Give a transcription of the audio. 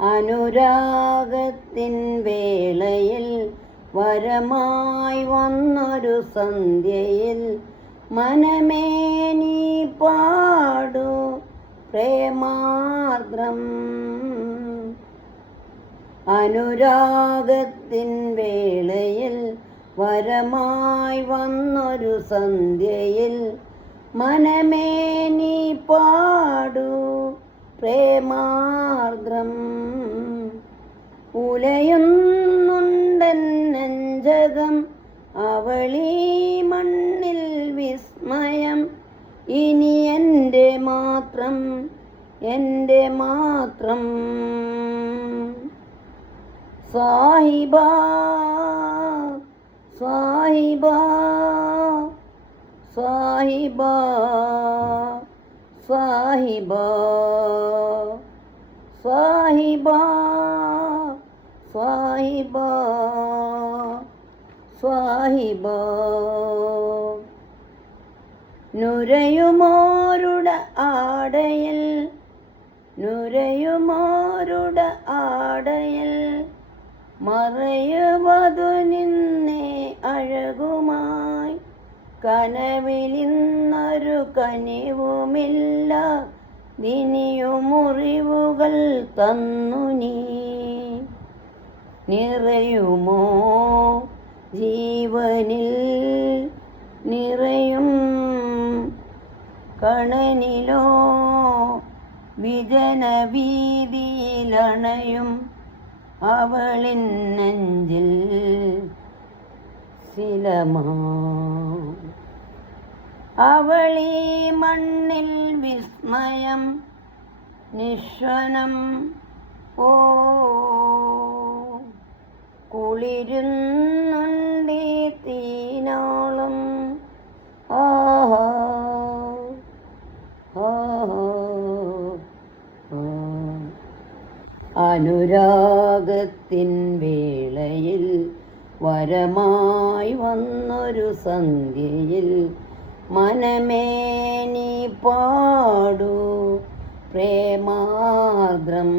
അനുരാഗത്തിൻ വേളയിൽ വരമായി വന്നൊരു സന്ധ്യയിൽ മനമേ നീ പാടു പ്രേമാർദ്രം. അനുരാഗത്തിൻ വേളയിൽ വരമായി വന്നൊരു സന്ധ്യയിൽ മനമേ നീ പാടു പ്രേമാർദ്രം. ഉലയുന്നുണ്ടെൻ നെഞ്ചകം അവളീ മണ്ണിൽ വിസ്മയം. ഇനി എൻ്റെ മാത്രം സാഹിബാ സാഹിബാ സാഹിബാ സാഹിബാ സാഹിബാ സാഹിബാ സാഹിബാ. നുരയുമോരുടെ ആടയിൽ മറയുവതു നിന്നേ അഴകുമായി. കനവിലിന്നൊരു കനിവുമില്ല, ദിനിയുമുറിവുകൾ തന്നു നീ. നിറയുമോ ജീവനിൽ നിറയും കണനിലോ വിജനവീതിയിലണയും അവളിൻ നെഞ്ചിൽ ശിലമാ. അവളീ മണ്ണിൽ വിസ്മയം നിശ്വനം. ഓ കുളിരുന്നുണ്ടീ തീനാളം. ആഹാ അനുരാഗത്തിൻ വേളയിൽ വരമായി വന്നൊരു സന്ധ്യയിൽ മനമേ നീ പാടു പ്രേമാർദ്രം.